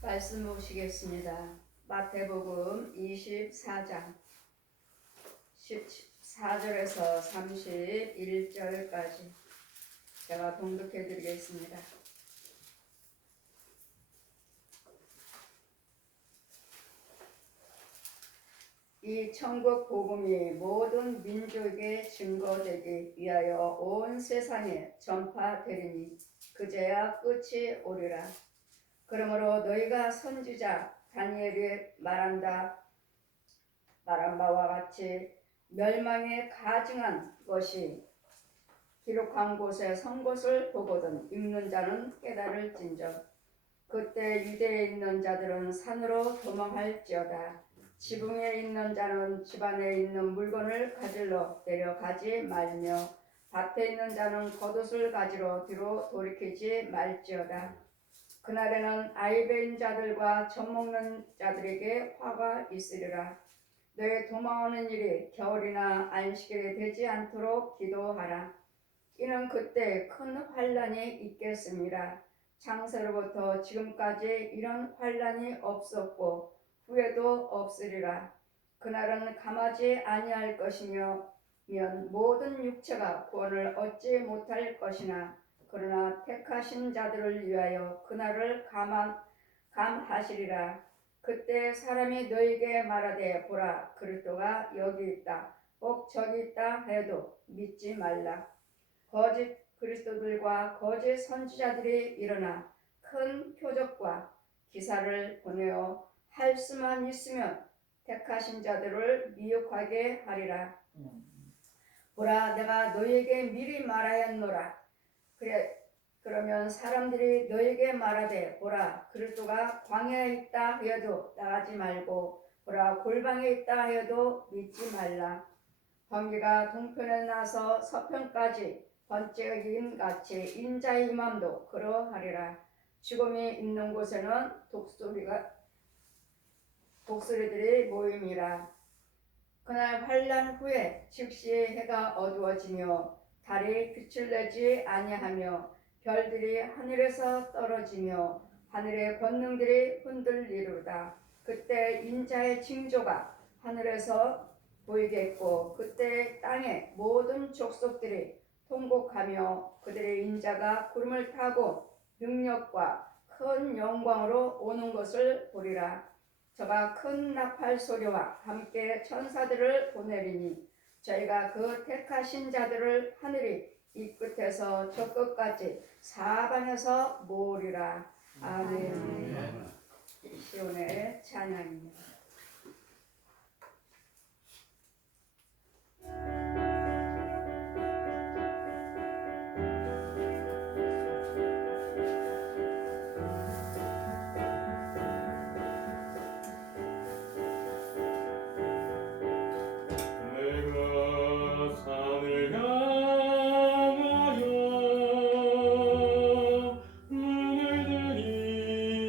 말씀 보시겠습니다. 마태복음 24장 14절에서 31절까지 제가 봉독해 드리겠습니다. 이 천국 복음이 모든 민족에게 증거되기 위하여 온 세상에 전파되리니 그제야 끝이 오리라. 그러므로 너희가 선지자 다니엘이 말한 바와 같이 멸망에 가증한 것이 기록한 곳에 선 것을 보거든 읽는 자는 깨달을진저. 그때 유대에 있는 자들은 산으로 도망할지어다. 지붕에 있는 자는 집 안에 있는 물건을 가지러 내려가지 말며 밭에 있는 자는 겉옷을 가지러 뒤로 돌이키지 말지어다. 그날에는 아이배인 자들과 젖먹는 자들에게 화가 있으리라. 너의 도망하는 일이 겨울이나 안식일에 되지 않도록 기도하라. 이는 그때 큰 환란이 있겠습니다. 창세로부터 지금까지 이런 환란이 없었고 후에도 없으리라. 그날은 감하지 아니할 것이며 모든 육체가 구원을 얻지 못할 것이나 그러나 택하신 자들을 위하여 그날을 감하시리라. 그때 사람이 너에게 말하되 보라 그리스도가 여기 있다 꼭 저기 있다 해도 믿지 말라. 거짓 그리스도들과 거짓 선지자들이 일어나 큰 표적과 기사를 보내어 할 수만 있으면 택하신 자들을 미혹하게 하리라. 보라 내가 너희에게 미리 말하였노라. 그러면 사람들이 너에게 말하되 보라 그리스도가 광야에 있다 하여도 나가지 말고 보라 골방에 있다 하여도 믿지 말라. 번개가 동편에 나서 서편까지 번쩍임 같이 인자의 임함도 그러하리라. 죽음이 있는 곳에는 독수리들이 모임이라. 그날 환란 후에 즉시 해가 어두워지며 달이 빛을 내지 아니하며 별들이 하늘에서 떨어지며 하늘의 권능들이 흔들리리로다. 그때 인자의 징조가 하늘에서 보이겠고 그때 땅의 모든 족속들이 통곡하며 그들의 인자가 구름을 타고 능력과 큰 영광으로 오는 것을 보리라. 저가 큰 나팔 소리와 함께 천사들을 보내리니 저희가 그 택하신 자들을 하늘이 이 끝에서 저 끝까지 사방에서 모으리라. 아멘. 시온의 찬양입니다. 눈을 들이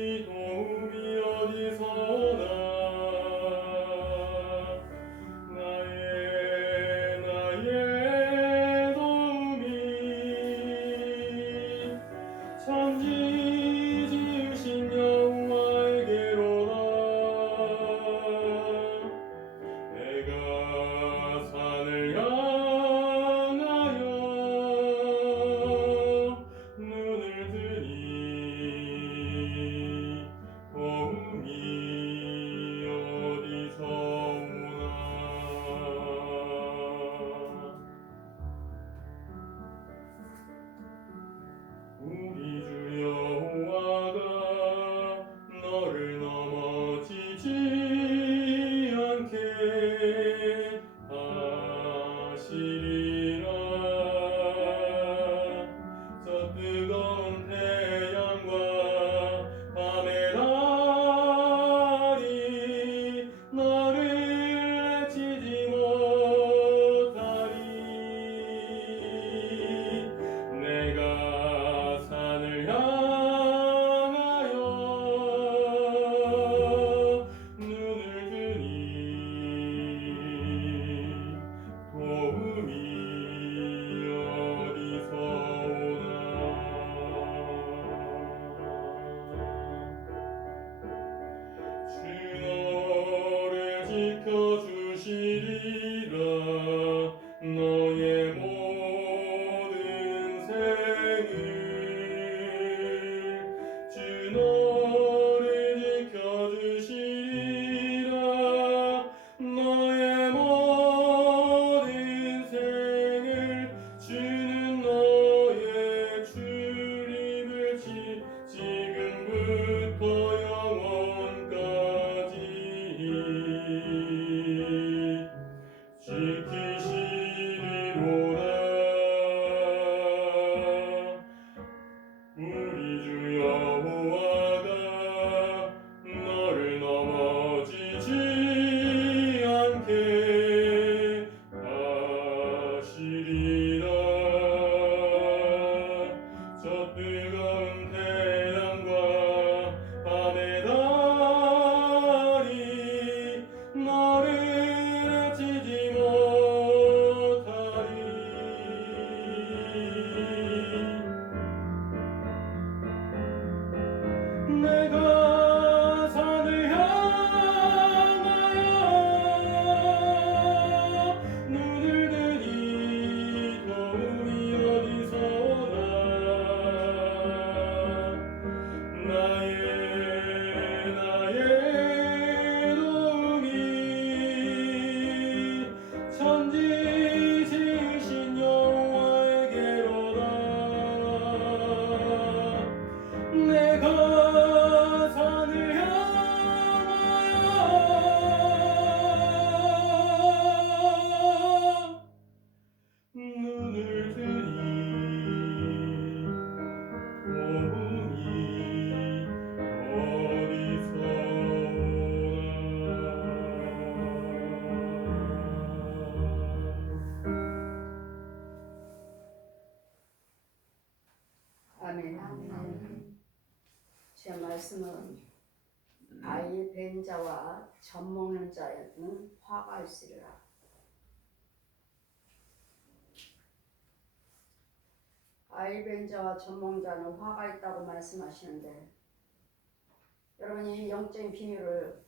주시리라. 너의 모든 생을 주 너를 지켜주시리라. 너의 모든 생을 주는 너의 출입을 지금부터 영원까지 지키시리로다. 우리 주 여호와가 너를 넘어지지 않게 하시리라. 저 뜨거운 태양과 밤의 달이 너를 해치지 못하리. 내가 산을 향하여 눈을 드니 도움이 어디서 오나. 나의 도움이 천지 지으신 여호와에게로다. 내가 산을 향하여 눈을 드니 도움이 어디서 아멘. 제 말씀은 아이 벤 자와 젖먹는 자에는 화가 있으리라. 아이 벤 자와 젖먹는 자는 화가 있다고 말씀하시는데, 여러분이 영적인 비밀을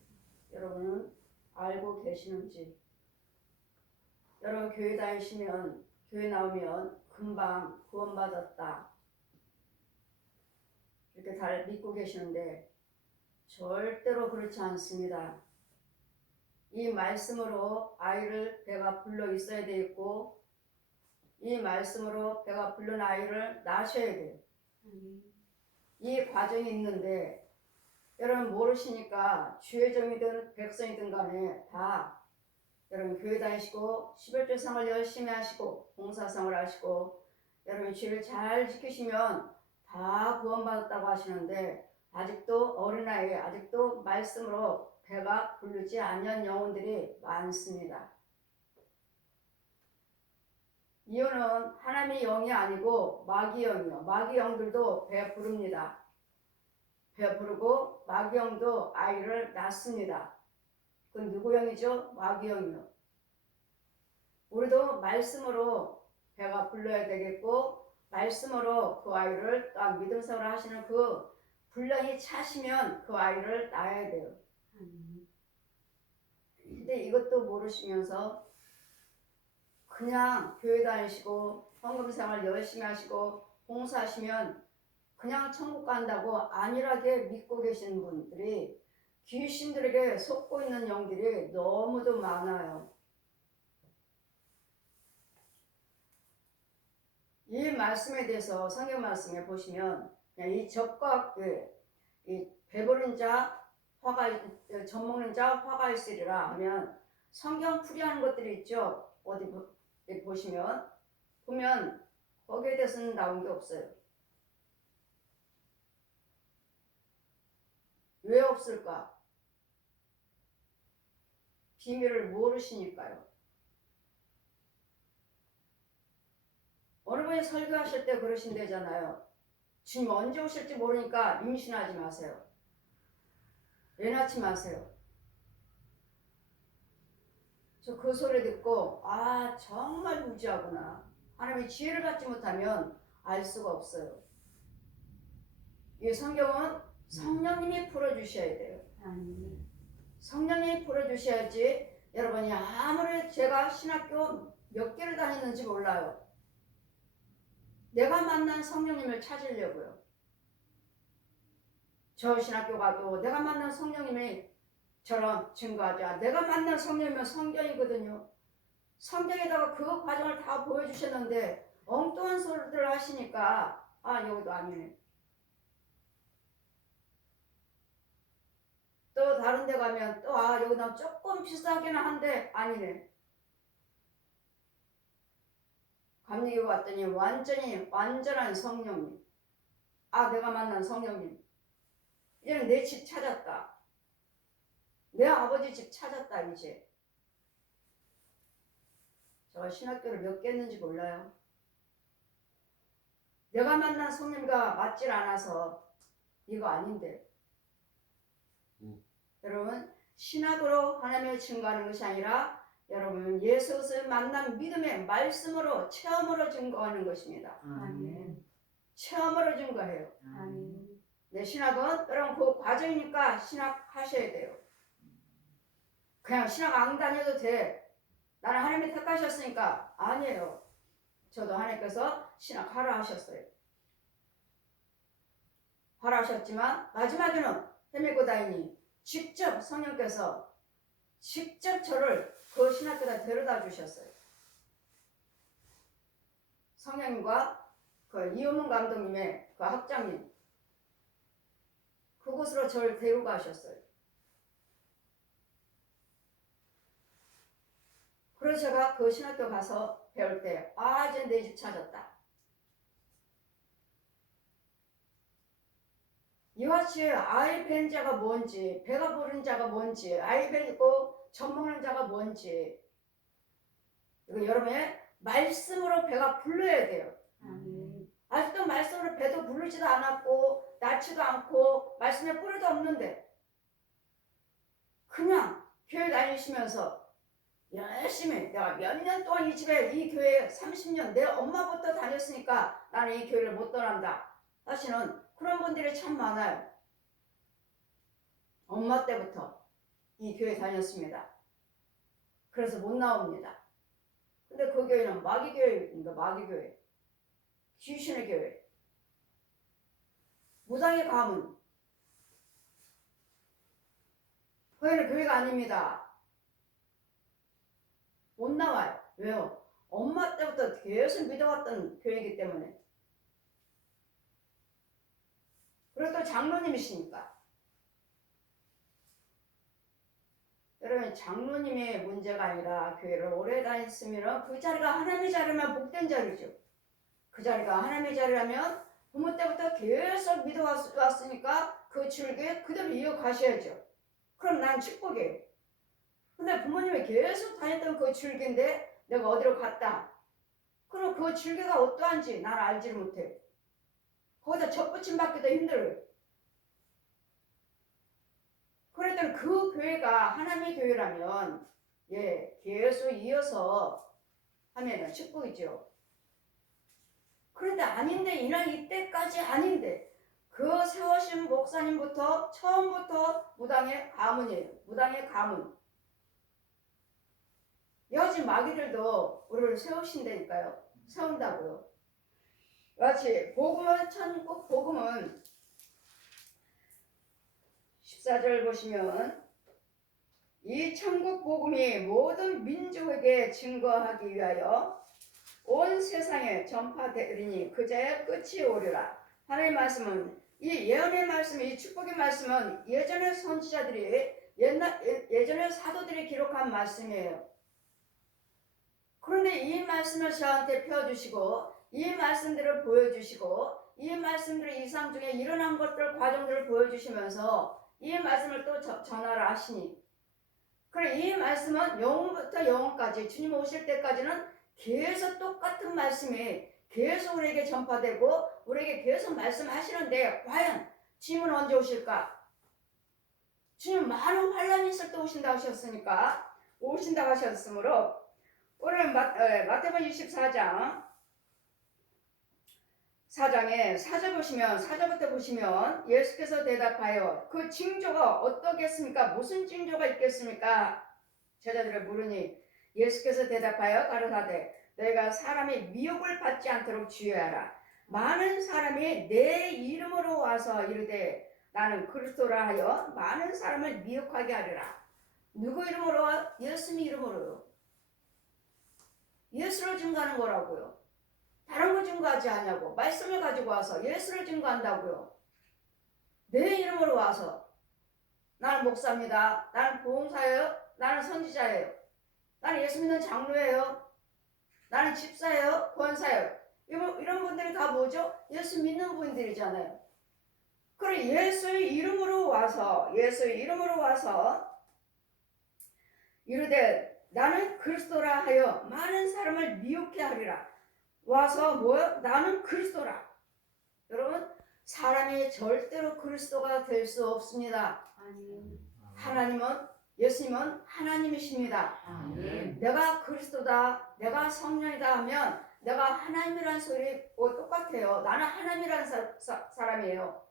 여러분은 알고 계시는지? 여러분 교회 다니시면, 교회 나오면 금방 구원받았다 이렇게 다 믿고 계시는데 절대로 그렇지 않습니다. 이 말씀으로 아이를 배가 불러 있어야 되겠고, 이 말씀으로 배가 부른 아이를 낳으셔야 돼요. 이 과정이 있는데 여러분 모르시니까 주의종이든 백성이든 간에 다 여러분 교회 다니시고 11조 상을 열심히 하시고 봉사상을 하시고 여러분 주의를 잘 지키시면 다 구원받았다고 하시는데, 아직도 어린아이, 아직도 말씀으로 배가 부르지 않은 영혼들이 많습니다. 이유는 하나님의 영이 아니고 마귀 영이요. 마귀 영들도 배 부릅니다. 배 부르고 마귀 영도 아이를 낳습니다. 그건 누구 영이죠? 마귀 영이요. 우리도 말씀으로 배가 불러야 되겠고, 말씀으로 그 아이를 딱 믿음생활 하시는 그 분량이 차시면 그 아이를 낳아야 돼요. 근데 이것도 모르시면서 그냥 교회 다니시고 헌금생활 열심히 하시고 봉사하시면 그냥 천국 간다고 안일하게 믿고 계시는 분들이 귀신들에게 속고 있는 영들이 너무도 많아요. 이 말씀에 대해서 성경 말씀에 보시면 이 젖과 이 배부른 자 화가 젖먹는 자 화가 있으리라 하면 성경 풀이하는 것들이 있죠. 어디 보시면 거기에 대해서는 나온 게 없어요. 왜 없을까? 비밀을 모르시니까요. 어느 분이 설교하실 때 그러신대잖아요. 주님 언제 오실지 모르니까 임신하지 마세요. 애 낳지 마세요. 저 그 소리 듣고 정말 무지하구나. 하나님의 지혜를 갖지 못하면 알 수가 없어요. 이 성경은 성령님이 풀어주셔야 돼요. 성령님이 풀어주셔야지 여러분이 아무리 제가 신학교 몇 개를 다녔는지 몰라요. 내가 만난 성령님을 찾으려고요. 저 신학교 가도 내가 만난 성령님이 처럼 증거하자. 내가 만난 성령이면 성경이거든요. 성경에다가 그 과정을 다 보여주셨는데 엉뚱한 소리들을 하시니까 여기도 아니네. 또 다른 데 가면 또 여기다 조금 비슷하기는 한데 아니네. 감리교 갔더니 완전한 성령님. 내가 만난 성령님. 이제는 내 집 찾았다. 내 아버지 집 찾았다 이제. 저 신학교를 몇 개 했는지 몰라요. 내가 만난 성령과 맞질 않아서 이거 아닌데. 여러분 신학으로 하나님을 증거하는 것이 아니라 여러분 예수 그리스도를 만난 믿음의 말씀으로 체험으로 증거하는 것입니다. 아멘. 체험으로 증거해요. 아멘. 네, 신학은 여러분 그 과정이니까 신학 하셔야 돼요. 그냥 신학 안 다녀도 돼. 나는 하나님이 택하셨으니까. 아니에요. 저도 하나님께서 신학 하라 하셨어요. 하라 하셨지만 마지막에는 헤매고 다니니 직접 성령께서 직접 저를 그 신학교에 데려다 주셨어요. 성령님과 그 이호문 감독님의 그 학장님 그곳으로 저를 데리고 가셨어요. 그래서 제가 그 신학교 가서 배울 때 이제 내 집 찾았다. 이와 같이 아이 뵌 자가 뭔지, 배가 부른 자가 뭔지, 아이 뵈고 젖 먹는 자가 뭔지 이거 여러분의 말씀으로 배가 불러야 돼요. 아직도 말씀으로 배도 부르지도 않았고 낳지도 않고 말씀에 뿌리도 없는데 그냥 교회 다니시면서 열심히 내가 몇 년 동안 이 집에 이 교회에 30년 내 엄마부터 다녔으니까 나는 이 교회를 못 떠난다 하시는 그런 분들이 참 많아요. 엄마 때부터 이 교회 다녔습니다. 그래서 못 나옵니다. 근데 그 교회는 마귀교회입니다. 마귀교회. 귀신의 교회. 무당의 가문. 거기는 교회가 아닙니다. 못 나와요. 왜요? 엄마 때부터 계속 믿어왔던 교회이기 때문에. 그리고 또 장로님이시니까. 여러분 장로님의 문제가 아니라 교회를 오래 다녔으면 그 자리가 하나님의 자리면 복된 자리죠. 그 자리가 하나님의 자리라면 부모 때부터 계속 믿어왔으니까 그 줄기에 그대로 이어가셔야죠. 그럼 난 축복이에요. 근데 부모님이 계속 다녔던 그 줄기인데 내가 어디로 갔다. 그럼 그 줄기가 어떠한지 나는 알지를 못해요. 거기다 접붙임 받기도 힘들어요. 그랬더니 그 교회가 하나님의 교회라면 계속 이어서 하면은 축복이죠. 그런데 아닌데 이때까지 아닌데 그 세워신 목사님부터 처음부터 무당의 가문이에요. 무당의 가문. 여지 마귀들도 우리를 세우신다니까요. 세운다고요. 마치 천국 복음은 14절 보시면 이 천국 복음이 모든 민족에게 증거하기 위하여 온 세상에 전파되리니 그제야 끝이 오리라. 하나님의 말씀은 이 예언의 말씀, 이 축복의 말씀은 예전의 선지자들이 예전의 사도들이 기록한 말씀이에요. 그런데 이 말씀을 저한테 펴주시고 이 말씀들을 보여주시고 이 말씀들의 이상 중에 일어난 것들 과정들을 보여주시면서 이 말씀을 또 전하라 하시니 그래 이 말씀은 영원부터 영원까지 주님 오실 때까지는 계속 똑같은 말씀이 계속 우리에게 전파되고 우리에게 계속 말씀하시는데 과연 주님은 언제 오실까? 주님 많은 환란이 있을 때 오신다고 하셨으니까 오신다고 하셨으므로 오늘 마태복음 24장 4장에 4절부터 보시면 예수께서 대답하여 그 징조가 어떻겠습니까? 무슨 징조가 있겠습니까? 제자들을 물으니 예수께서 대답하여 가로사대 너희가 사람의 미혹을 받지 않도록 주의하라. 많은 사람이 내 이름으로 와서 이르되 나는 그리스도라 하여 많은 사람을 미혹하게 하리라. 누구 이름으로 와? 예수님 이름으로요. 예수를 증거하는 거라고요. 다른 거 증거하지 않냐고. 말씀을 가지고 와서 예수를 증거한다고요. 내 이름으로 와서 나는 목사입니다. 나는 보험사예요. 나는 선지자예요. 나는 예수 믿는 장로예요. 나는 집사예요. 권사예요. 이런 분들이 다 뭐죠? 예수 믿는 분들이잖아요. 그래 예수의 이름으로 와서 이르되 나는 그리스도라 하여 많은 사람을 미혹해 하리라. 와서 뭐요? 나는 그리스도라. 여러분 사람이 절대로 그리스도가 될 수 없습니다. 하나님은 예수님은 하나님이십니다. 내가 그리스도다, 내가 성령이다 하면 내가 하나님이라는 소리 똑같아요. 나는 하나님이라는 사람이에요.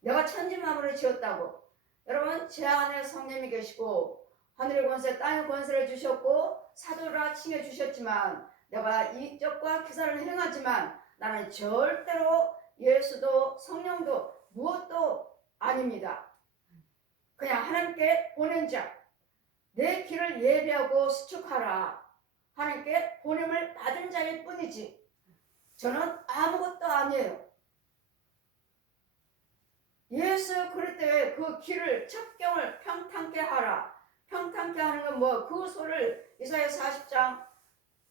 내가 천지만물을 지었다고. 여러분 제 안에 성령이 계시고 하늘의 권세 땅의 권세를 주셨고 사도라 칭해 주셨지만 내가 이적과 기사를 행하지만 나는 절대로 예수도 성령도 무엇도 아닙니다. 그냥 하나님께 보낸 자, 내 길을 예배하고 수축하라. 하나님께 보냄을 받은 자일 뿐이지 저는 아무것도 아니에요. 예수 그리스도의 그 길을 첩경을 평탄케 하라. 평탄케 하는 건 뭐? 그 소를 이사야 40장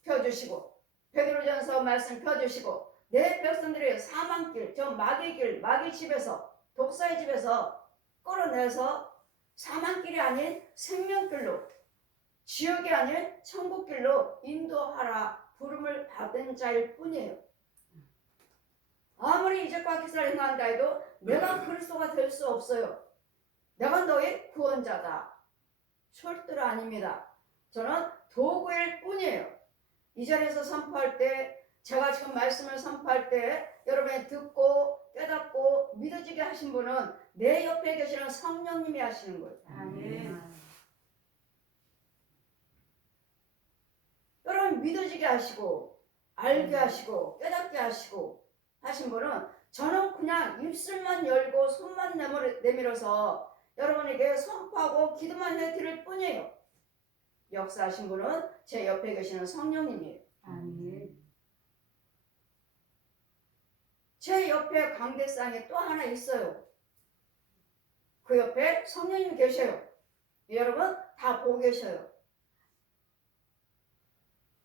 펴주시고 베드로전서 말씀 펴주시고 내 백성들이 사망길, 저 마귀의 길, 마귀 집에서 독사의 집에서 끌어내서 사망길이 아닌 생명길로 지옥이 아닌 천국길로 인도하라 부름을 받은 자일 뿐이에요. 아무리 이적과 기사를 행한다 해도 내가 그리스도가 될 수 없어요. 내가 너의 구원자다. 절대로 아닙니다. 저는 도구일 뿐이에요. 이 자리에서 선포할 때 제가 지금 말씀을 선포할 때 여러분이 듣고 깨닫고 믿어지게 하신 분은 내 옆에 계시는 성령님이 하시는 거예요. 아멘. 여러분 믿어지게 하시고 알게 하시고 깨닫게 하시고 하신 분은 저는 그냥 입술만 열고 손만 내밀어서 여러분에게 선포하고 기도만 해드릴 뿐이에요. 역사하신 분은 제 옆에 계시는 성령님이에요. 아멘. 제 옆에 강대상이 또 하나 있어요. 그 옆에 성령님이 계셔요. 여러분 다 보고 계셔요.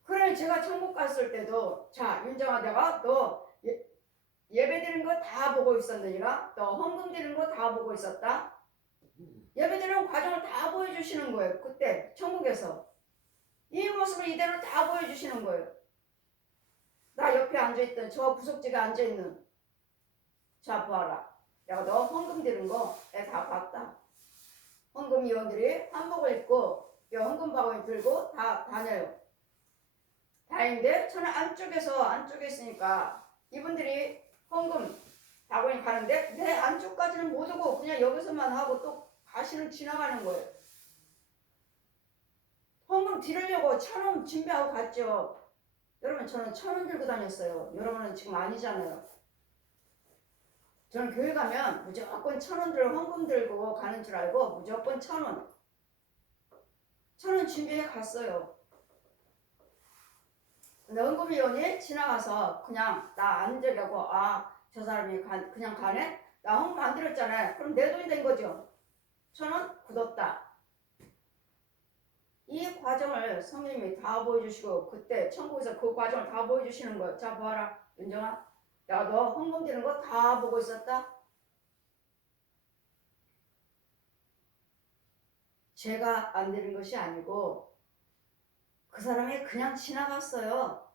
그래 제가 천국 갔을 때도 자 윤정아 내가 너 예배 드리는 거 다 보고 있었느니라. 너 헌금 드리는 거 다 보고 있었다. 예배 드리는 과정을 다 보여주시는 거예요. 그때 천국에서 이 모습을 이대로 다 보여주시는 거예요. 나 옆에 앉아있던 저 구석지게 앉아있는 자 보아라. 내가 너 헌금 드리는 거 내가 다 봤다. 헌금 위원들이 한복을 입고 헌금 바구니 들고 다 다녀요. 다행인데 저는 안쪽에 있으니까 이분들이 헌금 바구니 가는데 내 안쪽까지는 못 오고 그냥 여기서만 하고 또 가시는 지나가는 거예요. 헌금 드리려고 1,000원 준비하고 갔죠. 여러분 저는 1,000원 들고 다녔어요. 여러분은 지금 아니잖아요. 저는 교회 가면 무조건 1,000원 들고 헌금 들고 가는 줄 알고 무조건 1,000원. 1,000원 준비해 갔어요. 근데 헌금위원이 지나가서 그냥 나 안 되려고 저 사람이 그냥 가네? 나 헌금 안 드렸잖아요. 그럼 내 돈이 된 거죠. 1,000원 굳었다. 이 과정을 성령님이 다 보여주시고 그때 천국에서 그 과정을 다 보여주시는 거예요. 자 봐라 윤정아 내가 너 헌금 드리는 거 다 보고 있었다. 제가 안 드린 것이 아니고 그 사람이 그냥 지나갔어요.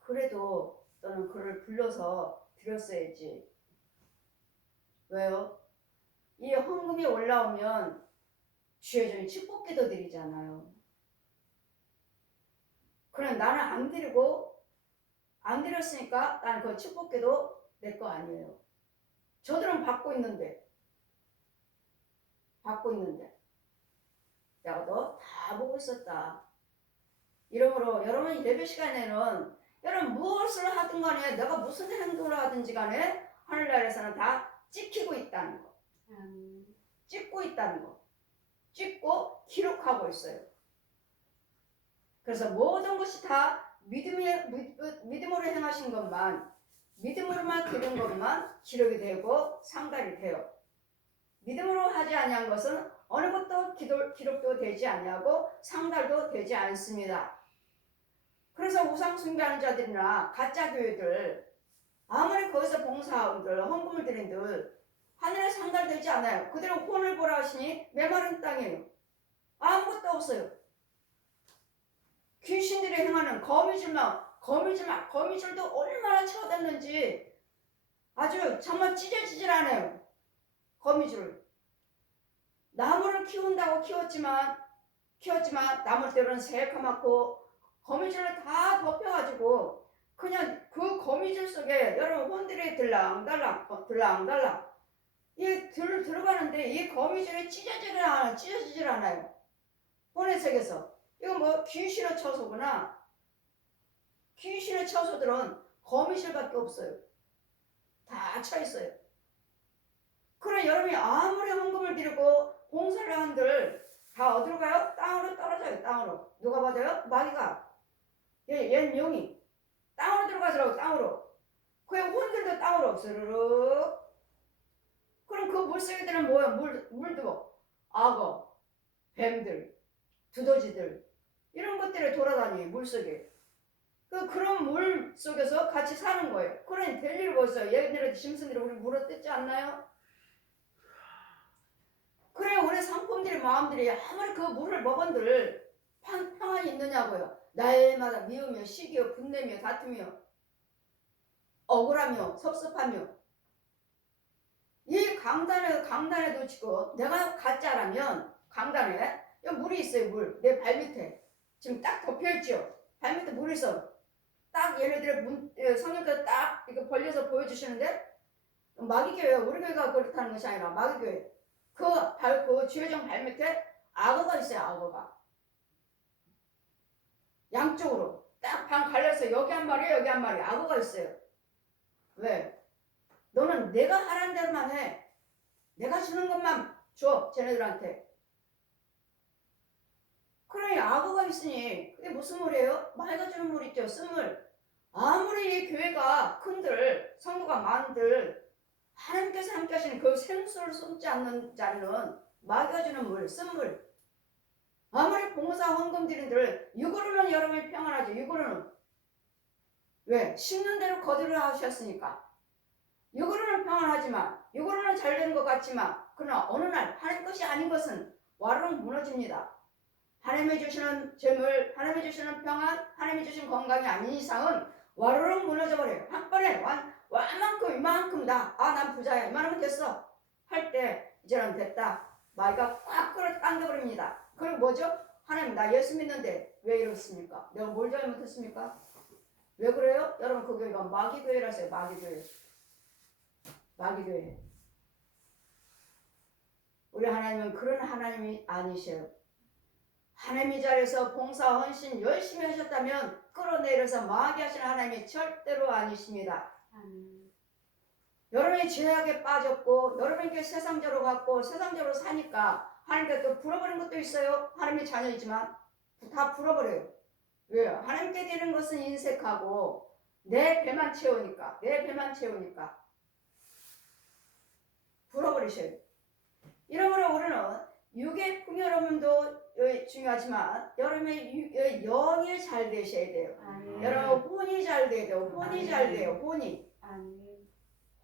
그래도 너는 그를 불러서 드렸어야지. 왜요? 이 헌금이 올라오면 주의 종이 축복기도 드리잖아요. 그럼 나는 안 드리고 안 드렸으니까 나는 그 축복기도 내 거 아니에요. 저들은 받고 있는데 내가도 다 보고 있었다. 이러므로 여러분 예배 시간에는 여러분 무엇을 하든 간에 내가 무슨 행동을 하든지 간에 하늘나라에서는 다 찍히고 있다는 거. 찍고 있다는 거. 찍고 기록하고 있어요. 그래서 모든 것이 다 믿음으로 행하신 것만, 믿음으로만 기른 것만 기록이 되고 상달이 돼요. 믿음으로 하지 아니한 것은 어느 것도 기록도 되지 아니하고 상달도 되지 않습니다. 그래서 우상 숭배하는 자들이나 가짜 교회들 아무리 거기서 봉사하들 헌금을 드린들 하늘에 상달되지 않아요. 그대로 혼을 보라 하시니 메마른 땅이에요. 아무것도 없어요. 귀신들이 행하는 거미줄도 얼마나 쳐댔는지 아주 정말 찌질찌질하네요. 거미줄. 나무를 키운다고 키웠지만 나무들은 새까맣고 거미줄을 다 덮여가지고 그냥 그 거미줄 속에 여러분 혼들이 들랑달랑 들어가는데 이 거미줄이 찢어지질 않아요. 혼의 세계에서. 이거 뭐 귀신의 처소구나. 귀신의 처소들은 거미줄밖에 없어요. 다 쳐있어요. 그럼 여러분이 아무리 헌금을 드리고 봉사를 한들 다 어디로 가요? 땅으로 떨어져요. 땅으로. 누가 받아요? 마귀가. 얘는 용이. 땅으로 들어가더라고. 땅으로. 그 혼들도 땅으로 스르륵. 그럼 그 물속에들은 뭐야? 물도 악어, 뱀들, 두더지들 이런 것들이 돌아다니 물속에. 그런 물 속에서 같이 사는 거예요. 그러니 될 일이 뭐였어요? 얘네들 짐승들이 우리 물어 뜯지 않나요? 그래 우리 상품들의 마음들이 아무리 그 물을 먹은들 평안이 있느냐고요. 날마다 미우며 시기며 분내며 다투며 억울하며 섭섭하며 이 강단에도 지금 내가 가짜라면 강단에 물이 있어요. 물 내 발밑에 지금 딱 덮여있죠. 발밑에 물이 있어. 딱 얘네들의 성령께서 딱 이거 벌려서 보여주시는데 마귀교회가 우리 교회가 그렇다는 것이 아니라 마귀교회 그 주회장 발밑에 악어가 있어요. 악어가 양쪽으로 딱 방 갈려서 여기 한 마리 여기 한 마리 악어가 있어요. 왜? 너는 내가 하라는 대로만 해. 내가 주는 것만 줘 쟤네들한테. 그러니 악어가 있으니 그게 무슨 물이에요? 맑아주는 물 있죠. 쓴물. 아무리 이 교회가 큰들 성도가 많은들 하나님께서 함께 하시는 그 생수를 쏟지 않는 자리는 마귀가 주는 물, 쓴물. 아무리 봉사 헌금 드린들 육으로는 여러분이 평안하죠. 육으로는. 왜? 심는 대로 거두려 하셨으니까. 육으로는 평안하지만 육으로는 잘 되는 것 같지만 그러나 어느 날 하나님 것이 아닌 것은 와르르 무너집니다. 하나님이 주시는 재물, 하나님이 주시는 평안, 하나님이 주신 건강이 아닌 이상은 와르르 무너져버려요. 한 번에 이만큼 난 부자야. 이만하면 됐어. 할 때 이제는 됐다. 마귀가 꽉 끌어 당겨버립니다. 그리고 뭐죠? 하나님 나 예수 믿는데 왜 이렇습니까? 내가 뭘 잘못했습니까? 왜 그래요? 여러분 그 교회가 마귀교회라서요. 마귀교회. 우리 하나님은 그런 하나님이 아니셔요. 하나님이 자리에서 봉사 헌신 열심히 하셨다면 끌어내려서 마귀 하시는 하나님이 절대로 아니십니다. 여러분이 죄악에 빠졌고 여러분께 세상적으로 갔고 세상적으로 사니까 하나님께 또 불어버린 것도 있어요. 하나님의 자녀이지만 다 불어버려요. 왜요? 하나님께 드리는 것은 인색하고 내 배만 채우니까 불어버리셔요. 이러므로 우리는 육의 풍요로움도 중요하지만 여러분의 영이 잘 되셔야 돼요. 여러분 혼이 잘 돼야 돼요.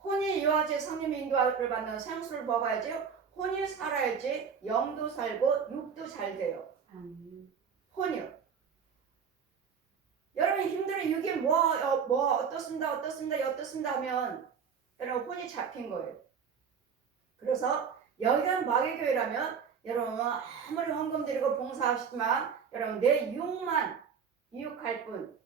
혼이 이와 같이 성령의 인도를 받는 생수를 먹어야지 혼이 살아야지 영도 살고 육도 잘 돼요. 혼이요. 여러분 힘들어 육이 어떻습니다 하면 여러분 혼이 잡힌 거예요. 그래서 여기가 마귀교회라면 여러분 아무리 헌금 드리고 봉사하시지만 여러분 내 육만 유익할 뿐,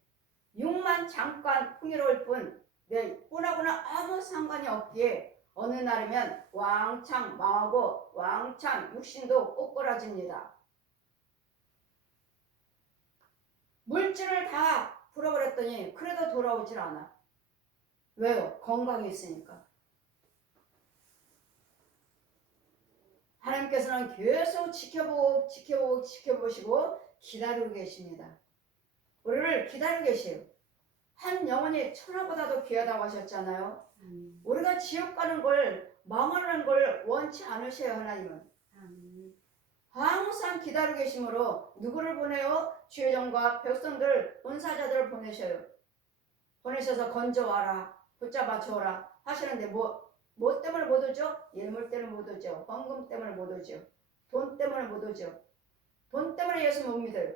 육만 잠깐 풍요로울 뿐, 내 혼하고는 아무 상관이 없기에 어느 날이면 왕창 망하고 왕창 육신도 꼬꾸라집니다. 물질을 다 풀어버렸더니 그래도 돌아오질 않아. 왜요? 건강이 있으니까. 하나님께서는 계속 지켜보시고 기다리고 계십니다. 우리를 기다리고 계세요. 한 영혼이 천하보다도 귀하다고 하셨잖아요. 우리가 지옥 가는 걸, 망하는 걸 원치 않으셔요. 하나님은. 항상 기다리고 계심으로 누구를 보내요? 주의정과 백성들, 은사자들을 보내셔요. 보내셔서 건져와라, 붙잡아 줘라 하시는데 뭐 때문에 못 오죠? 예물 때문에 못 오죠. 헌금 때문에 못 오죠. 돈 때문에 못 오죠. 돈 때문에 예수 못 믿어요.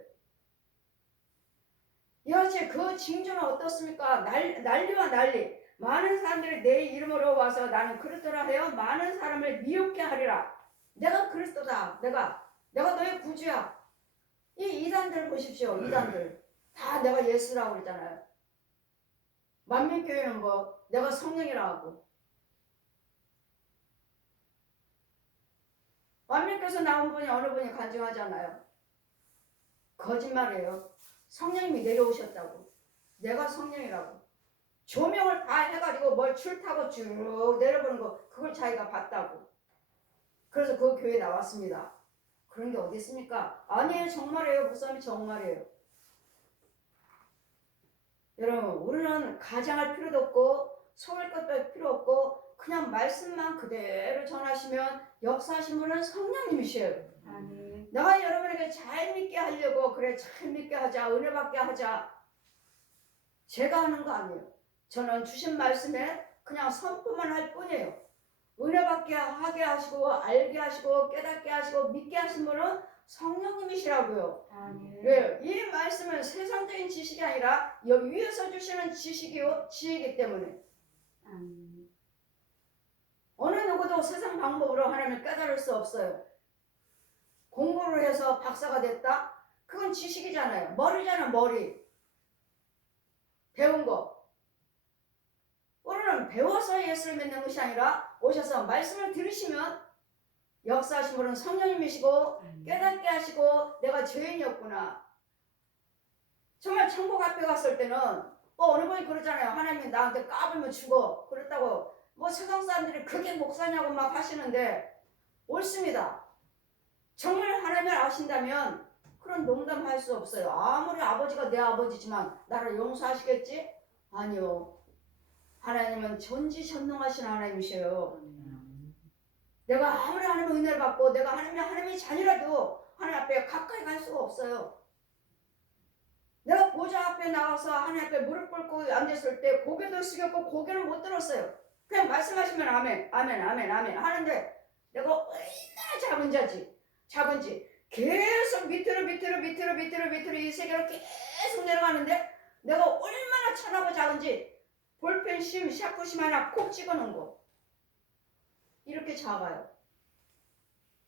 여하튼 그 징조는 어떻습니까? 난리와 난리. 많은 사람들이 내 이름으로 와서 나는 그리스도라 해요. 많은 사람을 미혹해 하리라. 내가 그리스도다. 내가 너의 구주야. 이 이단들 보십시오. 이단들. 다 내가 예수라고 그러잖아요. 만민교회는 뭐 내가 성령이라 하고. 만민교회에서 나온 분이 어느 분이 간증하잖아요. 거짓말이에요. 성령님이 내려오셨다고. 내가 성령이라고. 조명을 다 해가지고 뭘 줄 타고 쭉 내려보는 거 그걸 자기가 봤다고. 그래서 그 교회에 나왔습니다. 그런 게 어디 있습니까? 아니에요. 정말이에요. 목사님이 정말이에요. 여러분 우리는 가장할 필요도 없고 속일 것도 필요 없고 그냥 말씀만 그대로 전하시면 역사하신 분은 성령님이셔요. 아멘. 내가 여러분에게 잘 믿게 하려고 그래 잘 믿게 하자 은혜 받게 하자 제가 하는 거 아니에요. 저는 주신 말씀에 그냥 선포만 할 뿐이에요. 은혜 받게 하게 하시고 알게 하시고 깨닫게 하시고 믿게 하신 분은 성령님이시라고요. 아멘. 네, 이 말씀은 세상적인 지식이 아니라 여기 위에서 주시는 지혜이기 때문에 어느 누구도 세상 방법으로 하나님을 깨달을 수 없어요. 공부를 해서 박사가 됐다? 그건 지식이잖아요. 머리잖아 머리. 배운 거. 우리는 배워서 예수를 믿는 것이 아니라 오셔서 말씀을 들으시면 역사하신 분은 성령님이시고 깨닫게 하시고 내가 죄인이었구나. 정말 천국 앞에 갔을 때는 어느 분이 그러잖아요. 하나님이 나한테 까불면 죽어. 그랬다고 뭐 세상 사람들이 그게 목사냐고 막 하시는데 옳습니다. 정말 하나님을 아신다면 그런 농담할 수 없어요. 아무리 아버지가 내 아버지지만 나를 용서하시겠지? 아니요. 하나님은 전지전능하신 하나님이셔요. 내가 아무리 하나님의 은혜를 받고 내가 하나님의 자녀라도 하나님 앞에 가까이 갈 수가 없어요. 내가 보좌 앞에 나가서 하나님 앞에 무릎 꿇고 앉았을 때 고개도 숙였고 고개를 못 들었어요. 그냥 말씀하시면 아멘 아멘 아멘 아멘 하는데 내가 얼마나 작은지 계속 밑으로 이 세계로 계속 내려가는데 내가 얼마나 천하고 작은지 볼펜심, 샤프심 하나 콕 찍어놓은 거 이렇게 작아요.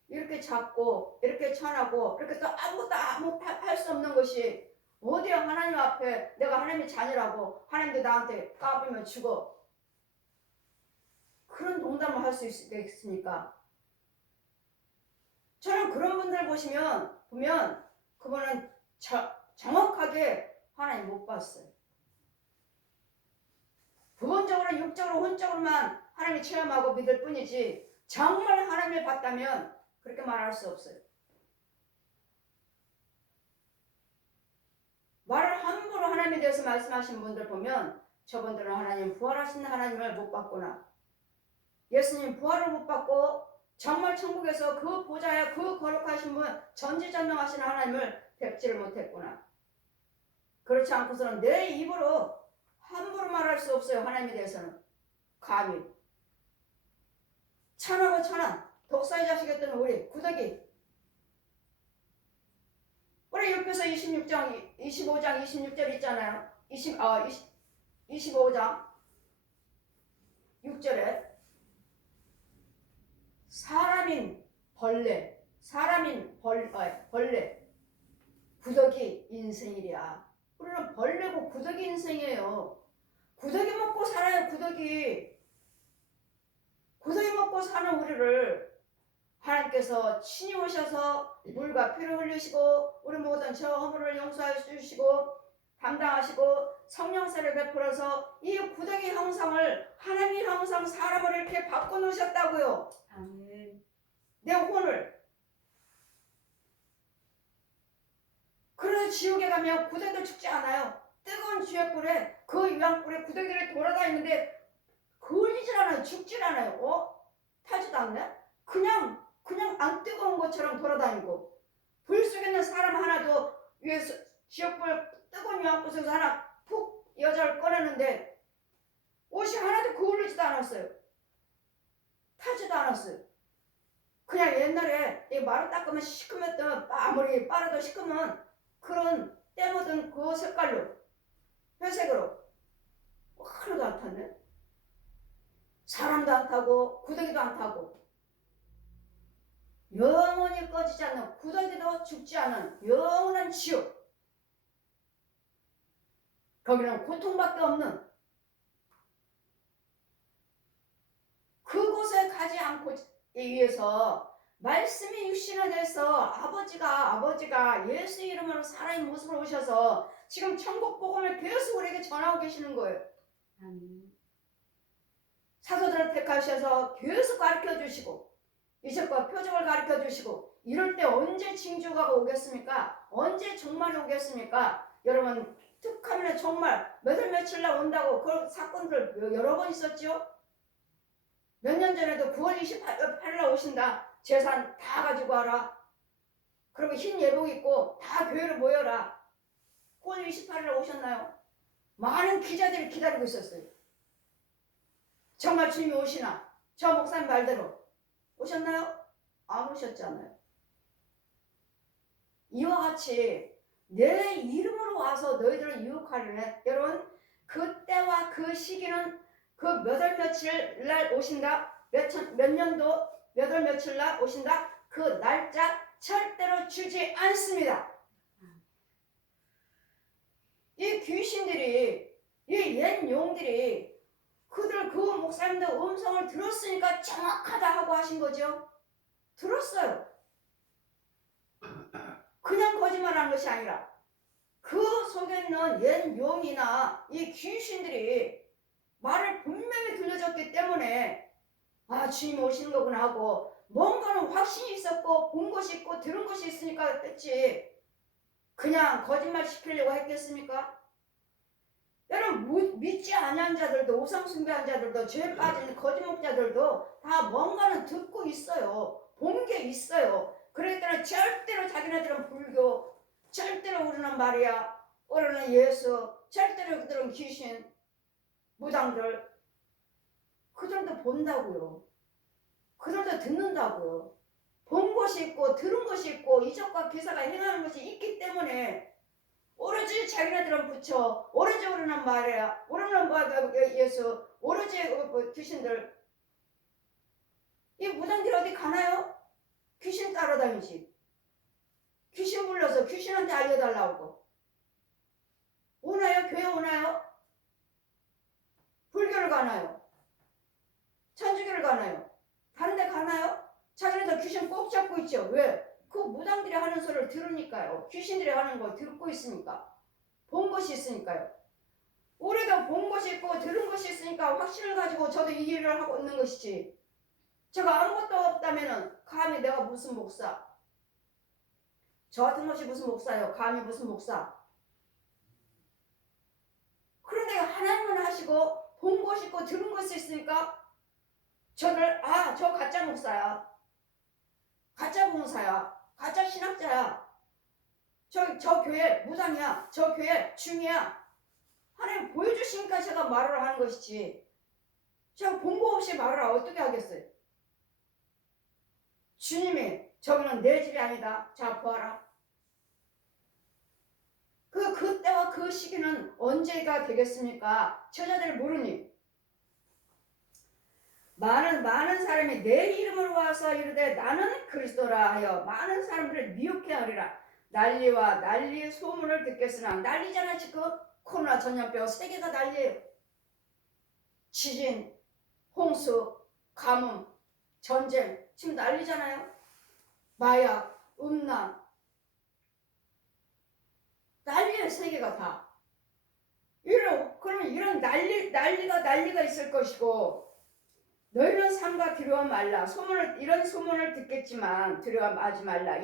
이렇게 작고 이렇게 천하고 이렇게 또 아무것도 할 수 없는 것이 어디야 하나님 앞에 내가 하나님의 자녀라고 하나님도 나한테 까불면 죽어. 그런 농담을 할 수 있겠습니까? 저는 그런 분들 보면 그분은 정확하게 하나님 못 봤어요. 부분적으로 육적으로 혼적으로만 하나님을 체험하고 믿을 뿐이지 정말 하나님을 봤다면 그렇게 말할 수 없어요. 말을 함부로 하나님에 대해서 말씀하시는 분들 보면 저분들은 하나님 부활하신 하나님을 못 봤구나. 예수님 부활을 못 받고 정말 천국에서 그 보좌에 그 거룩하신 분 전지전능하신 하나님을 뵙지를 못했구나. 그렇지 않고서는 내 입으로 함부로 말할 수 없어요. 하나님에 대해서는. 감히. 천하고 천한 독사의 자식이었던 우리 구더기. 우리 욥기서 25장 26절 있잖아요. 25장 6절에 사람인 벌레 구더기 인생이랴. 우리는 벌레고 구더기 인생이에요. 구더기 먹고 살아요. 구더기 먹고 사는 우리를 하나님께서 친히 오셔서 물과 피를 흘리시고 우리 모든 저 허물을 용서해 주시고 담당하시고 성령세를 베풀어서 이 구덩이 형상을 하나님이 항상 사람을 이렇게 바꿔놓으셨다고요. 아멘. 내 혼을. 그래서 지옥에 가면 구덩이도 죽지 않아요. 뜨거운 지옥불에 그 유황불에 구덩이를 돌아다니는데 걸리질 않아요. 죽질 않아요. 타지도 않네. 그냥 안 뜨거운 것처럼 돌아다니고 불 속에 있는 사람 하나도 위에서 지옥불 뜨거운 유황불에서 하나 푹 여자를 꺼내는데 옷이 하나도 거울리지도 않았어요. 타지도 않았어요. 그냥 옛날에 이 마루 닦으면 시커맸던 아무리 빨아도 시커먼 그런 때 묻은 그 색깔로 회색으로 하나도 안 탔네. 사람도 안 타고 구덩이도 안 타고 영원히 꺼지지 않는 구덩이도 죽지 않은 영원한 지옥. 거기는 고통밖에 없는 그곳에 가지 않고 위해서 말씀이 육신화돼서 아버지가 예수 이름으로 사람의 모습으로 오셔서 지금 천국 복음을 계속 우리에게 전하고 계시는 거예요. 아멘. 사도들을 택하셔서 계속 가르쳐 주시고 이적과 표적을 가르쳐 주시고 이럴 때 언제 징조가 오겠습니까? 언제 종말이 오겠습니까? 여러분 툭하면 정말 몇 월 며칠 날 온다고 그 사건들 여러 번 있었죠? 몇 년 전에도 9월 28일 날 오신다. 재산 다 가지고 와라. 그리고 흰 예복 입고 다 교회로 모여라. 9월 28일 날 오셨나요? 많은 기자들이 기다리고 있었어요. 정말 주님이 오시나? 저 목사님 말대로 오셨나요? 안 오셨잖아요. 이와 같이 내 이름으로 와서 너희들을 유혹하려네. 여러분 그때와 그 시기는 그 몇 월 며칠 날 오신다. 몇 년도 몇 월 며칠 날 오신다. 그 날짜 절대로 주지 않습니다. 이 귀신들이 이 옛 용들이 그들 그 목사님들 음성을 들었으니까 정확하다 하고 하신 거죠. 들었어요. 그냥 거짓말한 것이 아니라 그 속에 있는 옛 용이나 이 귀신들이 말을 분명히 들려줬기 때문에 아 주님 오시는 거구나 하고 뭔가는 확신이 있었고 본 것이 있고 들은 것이 있으니까 했지 그냥 거짓말 시키려고 했겠습니까? 여러분 믿지 않는 자들도 우상 숭배한 자들도 죄에 빠진 거짓 목자들도 다 뭔가는 듣고 있어요. 본 게 있어요. 그러니까 절대로 자기네들은 불교, 절대로 우리는 마리아, 우리는 예수, 절대로 그들은 귀신, 무당들 그들도 본다고요. 그들도 듣는다고요. 본 것이 있고 들은 것이 있고 이적과 기사가 행하는 것이 있기 때문에 오로지 자기네들은 부처, 오로지 우리는 마리아, 우리는 예수, 오로지 귀신들. 이 무당들이 어디 가나요? 귀신 따라다니지. 귀신 불러서 귀신한테 알려달라고. 오나요? 교회 오나요? 불교를 가나요? 천주교를 가나요? 다른 데 가나요? 자기네들 귀신 꼭 잡고 있죠. 왜? 그 무당들이 하는 소리를 들으니까요. 귀신들이 하는 걸 듣고 있으니까. 본 것이 있으니까요. 우리도 본 것이 있고 들은 것이 있으니까 확신을 가지고 저도 이 일을 하고 있는 것이지. 제가 아무것도 없다면은 감히 내가 무슨 목사? 저 같은 것이 무슨 목사예요? 감히 무슨 목사? 그런데 하나님은 하시고 본 것이 있고 들은 것이 있으니까 저를 저 가짜 목사야. 가짜 봉사야. 가짜 신학자야. 저 교회 무당이야. 저 교회 중이야. 하나님 보여주시니까 제가 말을 하는 것이지. 제가 본거 없이 말을 어떻게 하겠어요? 주님이 저기는 내 집이 아니다. 자 보아라. 그때와 그 시기는 언제가 되겠습니까? 저자들 모르니. 많은 사람이 내 이름으로 와서 이르되 나는 그리스도라 하여 많은 사람들을 미혹해 하리라. 난리와 난리의 소문을 듣겠으나 난리잖아 지금. 코로나 전염병 세계가 난리예요. 지진, 홍수, 가뭄 전쟁, 지금 난리잖아요. 마약, 음란, 난리예요, 세계가 다. 그러면 이런 난리가 있을 것이고, 너희는 삼가 두려워 말라. 이런 소문을 듣겠지만 두려워하지 말라.